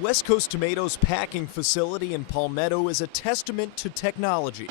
West Coast Tomatoes packing facility in Palmetto is a testament to technology.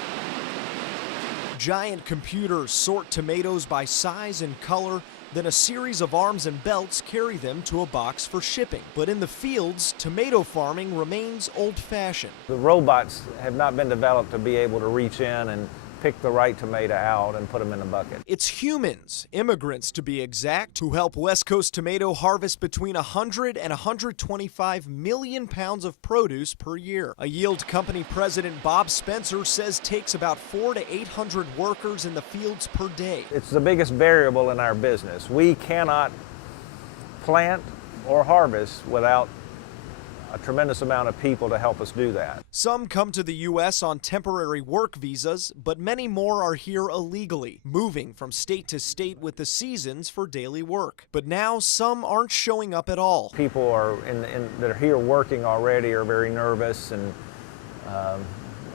Giant computers sort tomatoes by size and color, then a series of arms and belts carry them to a box for shipping. But in the fields, tomato farming remains old-fashioned. The robots have not been developed to be able to reach in and pick the right tomato out and put them in a bucket. It's humans, immigrants to be exact, who help West Coast Tomato harvest between 100 and 125 million pounds of produce per year. A yield company president Bob Spencer says takes about 400 to 800 workers in the fields per day. It's the biggest variable in our business. We cannot plant or harvest without a tremendous amount of people to help us do that. Some come to the U.S. on temporary work visas, but many more are here illegally, moving from state to state with the seasons for daily work. But now some aren't showing up at all. People that are here working already are very nervous and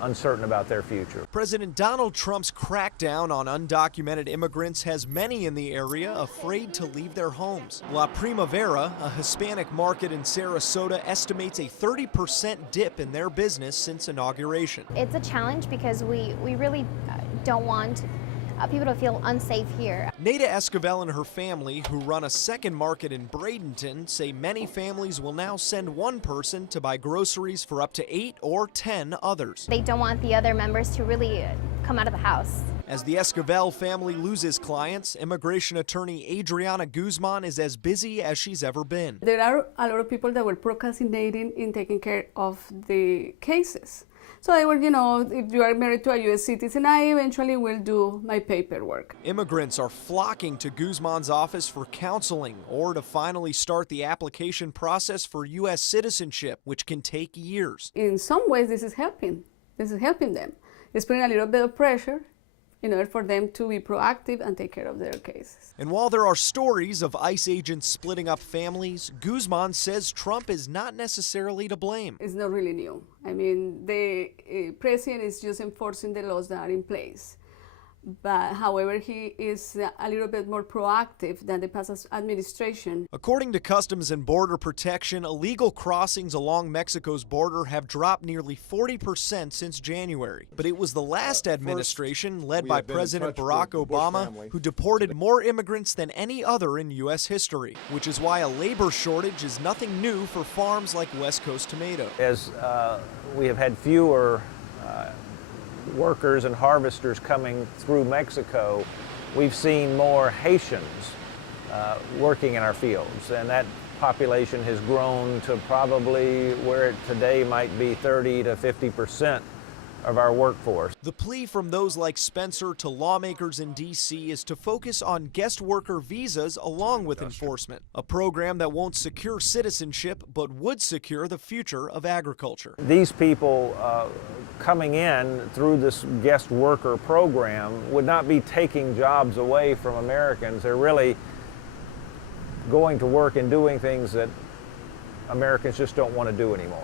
uncertain about their future. President Donald Trump's crackdown on undocumented immigrants has many in the area afraid to leave their homes. La Primavera, a Hispanic market in Sarasota, estimates a 30% dip in their business since inauguration. It's a challenge because we really don't want people to feel unsafe here. Nada Esquivel and her family, who run a second market in Bradenton, say many families will now send one person to buy groceries for up to 8 or 10 others. They don't want the other members to really come out of the house. As the Esquivel family loses clients, immigration attorney Adriana Guzman is as busy as she's ever been. There are a lot of people that were procrastinating in taking care of the cases. So they were, if you are married to a U.S. citizen, I eventually will do my paperwork. Immigrants are flocking to Guzman's office for counseling or to finally start the application process for U.S. citizenship, which can take years. In some ways, this is helping. This is helping them. It's putting a little bit of pressure in order for them to be proactive and take care of their cases. And while there are stories of ICE agents splitting up families, Guzman says Trump is not necessarily to blame. It's not really new. I mean, the president is just enforcing the laws that are in place. But however, he is a little bit more proactive than the past administration. According to Customs and Border Protection, illegal crossings along Mexico's border have dropped nearly 40% since January. But it was the last administration, led by President Barack Obama, who deported more immigrants than any other in U.S. history, which is why a labor shortage is nothing new for farms like West Coast Tomato. As we have had fewer workers and harvesters coming through Mexico, we've seen more Haitians working in our fields, and that population has grown to probably where it today might be 30 to 50% of our workforce. The plea from those like Spencer to lawmakers in D.C. is to focus on guest worker visas along with enforcement, a program that won't secure citizenship but would secure the future of agriculture. These people coming in through this guest worker program would not be taking jobs away from Americans. They're really going to work and doing things that Americans just don't want to do anymore.